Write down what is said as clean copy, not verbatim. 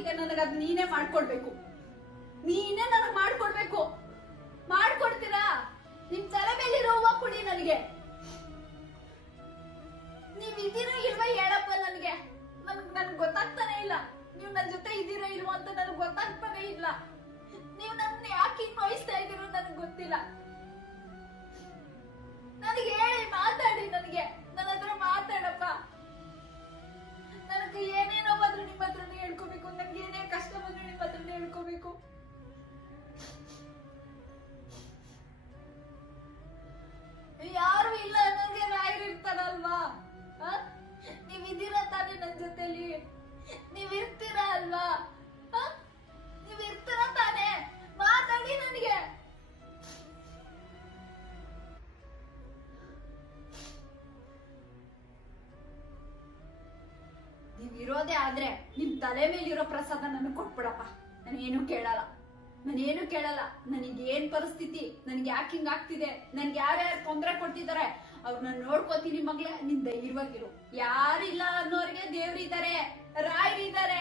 ಈಗ ನನಗದ್ ನೀನೇ ಮಾಡ್ಕೊಡ್ಬೇಕು. ನೀನೇ ನನಗ್ ಮಾಡ್ಕೊಡ್ಬೇಕು. ಮಾಡ್ಕೊಡ್ತೀರಾ? ನಿಮ್ ತಲೆ ಮೇಲಿರೋ ಹೂವ ಕೊಡಿ ನನಗೆ. ನೀವ್ ಇದೀರೋ ಇಲ್ವಾ ಹೇಳಪ್ಪ ನನಗೆ. ನನ್ಗೆ ಗೊತ್ತಾಗ್ತಾನೆ ಇಲ್ಲ. ನೀವ್ ನನ್ ಜೊತೆ ಇದೀರೋ ಇಲ್ವಾ ಅಂತ ನನಗೆ ಗೊತ್ತಾಗ್ತಾನೆ ಇಲ್ಲ. ನೀವ್ ನನ್ನ ಯಾಕೆ ನೋಯಿಸ್ತಾ ಇದೀರೋ ನನಗೆ ಗೊತ್ತಿಲ್ಲ. ನನಗೆ ಹೇಳಿ, ಮಾತಾಡಿ. ನನಗೆ ನನ್ನ ಹತ್ರ ಮಾತಾಡಪ್ಪ. ನನಗೆ ಏನೇನೋ ಬಂದ್ರು ನಿಮ್ಮ ಹತ್ರನೇ ಹೇಳ್ಕೋಬೇಕು. ನನ್ಗೆ ಏನೇ ಕಷ್ಟ ಬಂದ್ರು ನಿಮ್ಮ ಹತ್ರನೇ ಹೇಳ್ಕೋಬೇಕು. ಯಾರು ಇಲ್ಲ ಅನ್ನೋರ್ಗೆ ರಾಯರು ಇರ್ತಾರಲ್ವಾ? ನೀವ್ ಇದೀರಾ ತಾನೇ ನನ್ ಜೊತೆಲಿ? ನೀವ್ ಇರ್ತೀರಾ ಅಲ್ವಾ? ನೀವ್ ಇರ್ತೀರಾ ತಾನೇ? ಮಾತಾಡಿ ನನಗೆ. ನೀವ್ ಇರೋದೇ ಆದ್ರೆ ನಿಮ್ ತಲೆ ಮೇಲಿರೋ ಪ್ರಸಾದ ನನಗ್ ಕೊಟ್ಬಿಡಪ್ಪ. ನಾನೇನು ಕೇಳಲ್ಲ. ನನಗೆ ಏನ್ ಪರಿಸ್ಥಿತಿ, ನನ್ಗೆ ಯಾಕೆ ಹಿಂಗ ಆಗ್ತಿದೆ, ನನ್ಗೆ ಯಾರ್ಯಾರು ತೊಂದರೆ ಕೊಡ್ತಿದ್ದಾರೆ ಅವ್ರನ್ನ ನೋಡ್ಕೋತೀನಿ ಮಗ್ಳೆ. ನಿನ್ ಧೈರ್ಯವಾಗಿರು. ಯಾರಿಲ್ಲ ಅನ್ನೋರ್ಗೆ ದೇವ್ರಿದ್ದಾರೆ, ರಾಯರಿದ್ದಾರೆ.